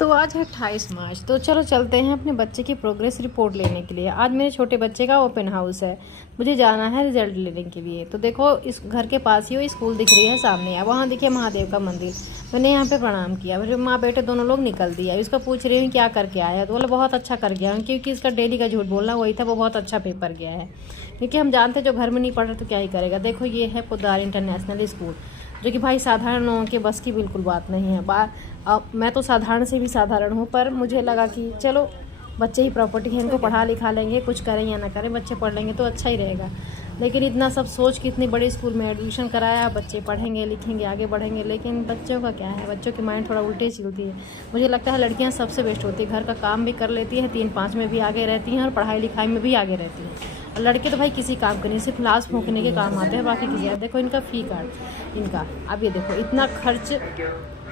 तो आज है 28 मार्च। तो चलो चलते हैं अपने बच्चे की प्रोग्रेस रिपोर्ट लेने के लिए। आज मेरे छोटे बच्चे का ओपन हाउस है, मुझे जाना है रिजल्ट लेने के लिए। तो देखो इस घर के पास ही वो स्कूल दिख रही है सामने, अब वहाँ देखिए महादेव का मंदिर। मैंने यहाँ पे प्रणाम किया, फिर माँ बेटे दोनों लोग निकल दिया। इसको पूछ रही हूँ क्या करके आया, तो बोला बहुत अच्छा कर गया हूँ, क्योंकि इसका डेली का झूठ बोलना वही था, वो बहुत अच्छा पेपर गया है। क्योंकि हम जानते हैं जो घर में नहीं पढ़ रहे तो क्या ही करेगा। देखो ये है पोद्दार इंटरनेशनल स्कूल, जो कि भाई साधारण लोगों के बस की बिल्कुल बात नहीं है। अब मैं तो साधारण से भी साधारण हूँ, पर मुझे लगा कि चलो बच्चे ही प्रॉपर्टी है, इनको पढ़ा लिखा लेंगे, कुछ करें या ना करें, बच्चे पढ़ लेंगे तो अच्छा ही रहेगा। लेकिन इतना सब सोच के इतनी बड़ी स्कूल में एडमिशन कराया, बच्चे पढ़ेंगे लिखेंगे आगे बढ़ेंगे। लेकिन बच्चों का क्या है, बच्चों की माइंड थोड़ा उल्टे चलती है। मुझे लगता है लड़कियां सबसे बेस्ट होती है, घर का काम भी कर लेती है, 3-5 में भी आगे रहती हैं और पढ़ाई लिखाई में भी आगे रहती हैं। और लड़के तो भाई किसी काम के नहीं, सिर्फ लाश फूंकने के काम आते हैं, बाकी किसी। देखो इनका फ़ी कार्ड इनका, अब ये देखो इतना खर्च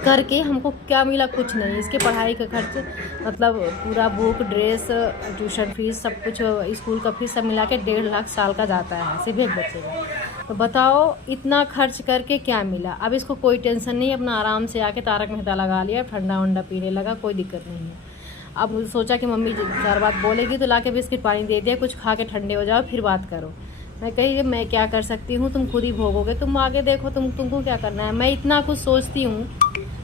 करके हमको क्या मिला, कुछ नहीं। इसके पढ़ाई का खर्च मतलब पूरा बुक ड्रेस ट्यूशन फीस सब कुछ स्कूल का फीस सब मिला के 1.5 लाख साल का जाता है सिर्फ एक बच्चे का। तो बताओ इतना खर्च करके क्या मिला। अब इसको कोई टेंशन नहीं, अपना आराम से आके तारक मेहता लगा लिया, ठंडा वंडा पीने लगा, कोई दिक्कत नहीं है। अब सोचा कि मम्मी 4 बात बोलेगी तो ला के बिस्किट पानी दे दिया, कुछ खा के ठंडे हो जाओ फिर बात करो। मैं कही मैं क्या कर सकती हूँ, तुम खुद ही भोगोगे, तुम आगे देखो, तुमको क्या करना है। मैं इतना कुछ सोचती हूँ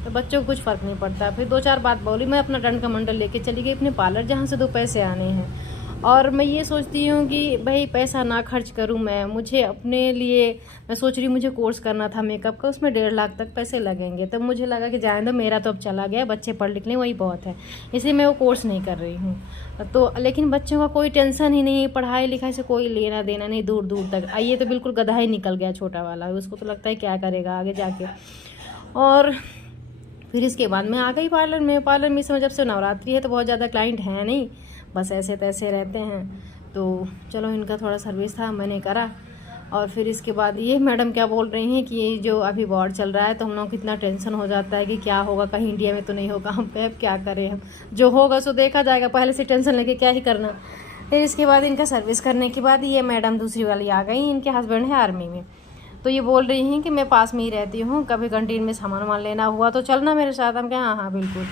तो बच्चों को कुछ फ़र्क नहीं पड़ता। फिर 2-4 बात बोली, मैं अपना दंड का मंडल लेके चली गई अपने पार्लर, जहाँ से 2 पैसे आने हैं। और मैं ये सोचती हूँ कि भाई पैसा ना खर्च करूँ मैं, मुझे अपने लिए मैं सोच रही हूँ मुझे कोर्स करना था मेकअप का, उसमें 1.5 लाख तक पैसे लगेंगे। तब मुझे लगा कि जाने दो, मेरा तो अब चला गया, बच्चे पढ़ लिख लें वही बहुत है, इसलिए मैं वो कोर्स नहीं कर रही हूँ। तो लेकिन बच्चों का कोई टेंशन ही नहीं, पढ़ाई लिखाई से कोई लेना देना नहीं दूर दूर तक। ये तो बिल्कुल गधा ही निकल गया छोटा वाला, उसको तो लगता है क्या करेगा आगे जाके। और फिर इसके बाद मैं आ गई पार्लर में। पार्लर में जब से नवरात्रि है तो बहुत ज़्यादा क्लाइंट हैं नहीं, बस ऐसे तैसे रहते हैं। तो चलो इनका थोड़ा सर्विस था, मैंने करा। और फिर इसके बाद ये मैडम क्या बोल रही हैं कि ये जो अभी वॉर चल रहा है तो हम लोग को इतना टेंशन हो जाता है कि क्या होगा, कहीं इंडिया में तो नहीं होगा, हम पे अब क्या करें, हम जो होगा सो देखा जाएगा, पहले से टेंशन लेके क्या ही करना। फिर इसके बाद इनका सर्विस करने के बाद ये मैडम दूसरी वाली आ गई, इनके हस्बैंड है आर्मी में। तो ये बोल रही हैं कि मैं पास में ही रहती हूँ, कभी कैंटीन में सामान वामान लेना हुआ तो चलना मेरे साथ। हम कहे हाँ हाँ बिल्कुल।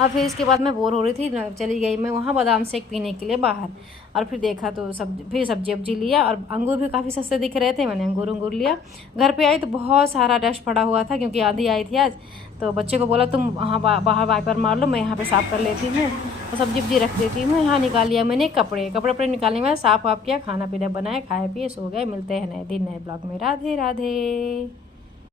और फिर इसके बाद मैं बोर हो रही थी, चली गई मैं वहाँ बादाम शेक पीने के लिए बाहर। और फिर देखा तो फिर सब्जी वब्जी लिया, और अंगूर भी काफ़ी सस्ते दिख रहे थे, मैंने अंगूर लिया। घर पे आई तो बहुत सारा डस्ट पड़ा हुआ था, क्योंकि आंधी आई थी आज। तो बच्चे को बोला तुम वहाँ बाहर वाइपर मार लो, मैं यहाँ पे साफ़ कर लेती हूँ और सब्जी वब्जी रख देती हूँ। यहाँ निकाल लिया मैंने कपड़े निकालने में साफ़ वाफ किया, खाना पीना बनाया, खाए पिए सो गए। मिलते हैं नए दिन नए ब्लॉग में। राधे राधे।